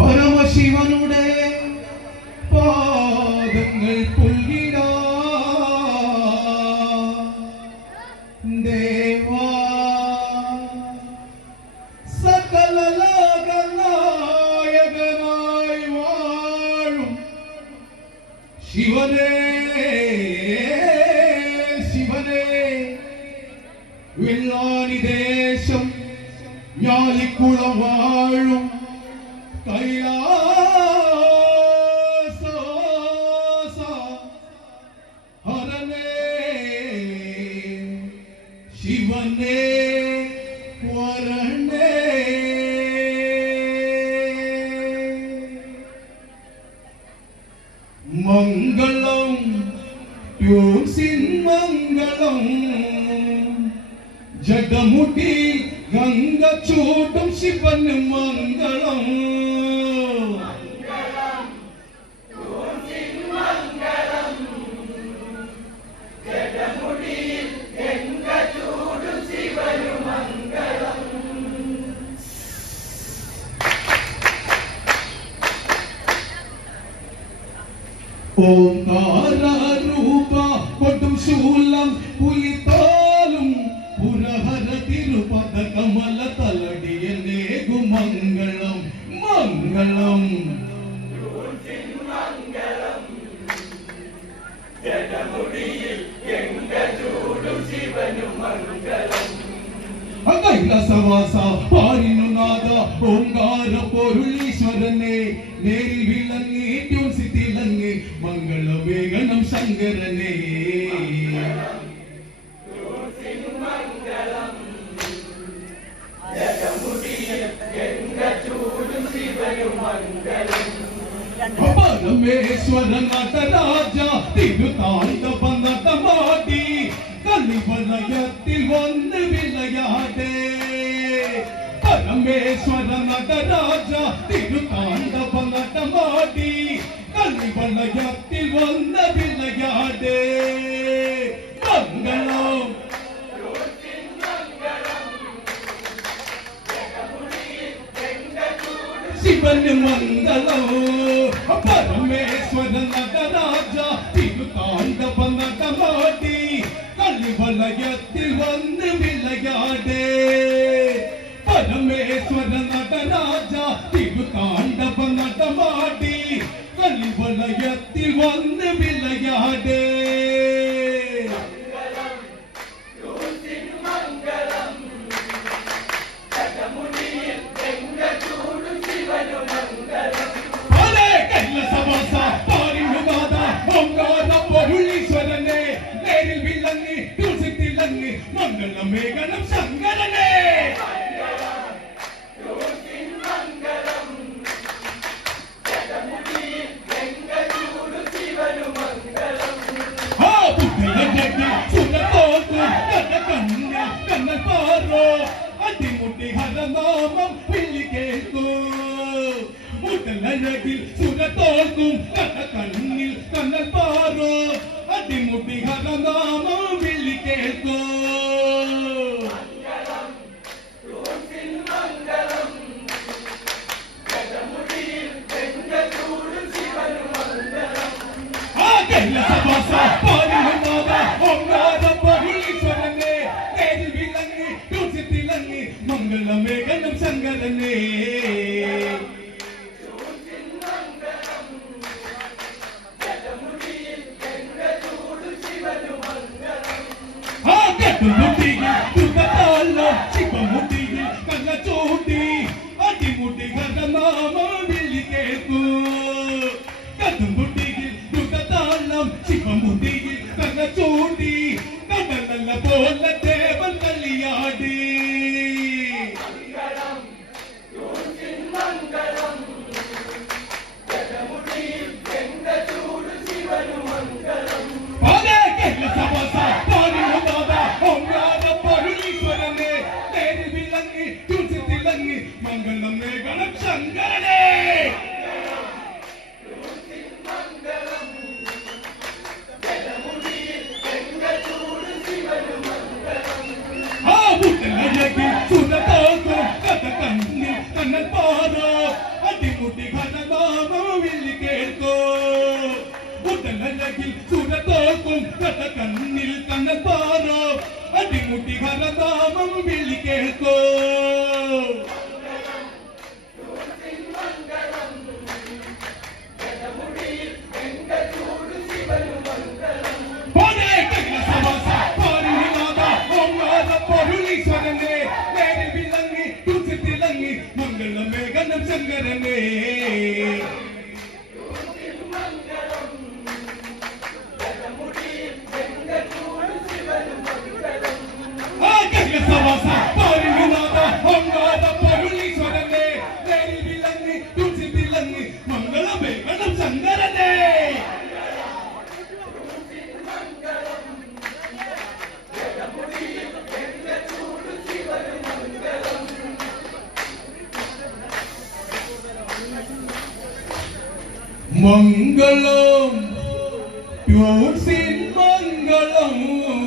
പരമശിവനുടെ പാദങ്ങൾ പുൽകിടാ ദേവാ സകല ലോകനായകനായി വാഴും ശിവനേ ശിവനേ വെള്ളാനി ദേശം ഞാലിക്കുളം വാഴും കൈലാസ ഹരനേ ശിവനേ വരണേ മംഗളം യോസിൻ മംഗളം ജഗമുടി ഗംഗ ചൂടും ശിവന് മംഗളം ഓംകാര രൂപ കൊടും ശൂലം പുലിത്തോലും പുരഹര തിരുപദ കമല തലടിയനേകു മംഗളം മംഗളം കൈലാസവാസ പാരിനു നാഥ ഓംകാര പൊരുളീശ്വരനെ നേരിൽ വിളങ്ങി ട്യൂൺസി തിളങ്ങി മംഗളവേഗണം ശങ്കരനെ പരമേശ്വര നടരാജ തിരുതാണ്ഡവ നടമാടി കളിവലയത്തിൽ വന്ന് വിളയാടേ പരമേശ്വര നടരാജ തിരുതാണ്ഡവ നടമാടി കളിവലയത്തിൽ വന്ന് വിളയാടേ മംഗളം ശിവന് മംഗളം പരമേശ്വര നടരാജ തിരുതാണ്ഡവ നടമാടി കളിവലയത്തിൽ വന്ന് വിളയാടേ പരമേശ്വര നടരാജ തിരുതാണ്ഡവ നടമാടി കളിവലയത്തിൽ വന്ന് വിളയാടേ പൊരുളീശ്വരനെ നേരിൽ വിളങ്ങി തുളസി തിളങ്ങി മംഗളമേഘനം ശങ്കരനെ അടിമുട്ടി ഹരനാമം വിളി കേൾക്കൂ മുട്ടലഴകിൽ സുരത്തോൽക്കും കണ്ണിൽ കണ്ണൽ പാറോ അടിമുട്ടി ഹരനാമം വിളി കേൾക്കൂ മംഗളമേഘനം ശങ്കരനെ ശിവമുട്ടിയിൽ കണ്ണ ചൂട്ടി അടിമുട്ടി ഹരനാമം വിളി കേൾക്കൂ കത്തുമുട്ടിയിൽ ദുഃഖതാളം ശിവമുട്ടിയിൽ കണ്ണ ചൂട്ടി കണ്ണല്ല പോലെ ദേവൻ കളിയാടി മംഗളമേഘനം ശങ്കരനെ ഘനനാമമില്ലി കേൾക്കോ ഉടനഴകിൽ സുരതോക്കും കഥ കണ്ണിൽ കണ്ണത്താറോ അടിമുട്ടി ഘനനാമം വിളി കേൾക്കോ मंगलमेघनं शंकरने मंगलमेघनं शंकरने मंगलम प्योर सिन मंगलम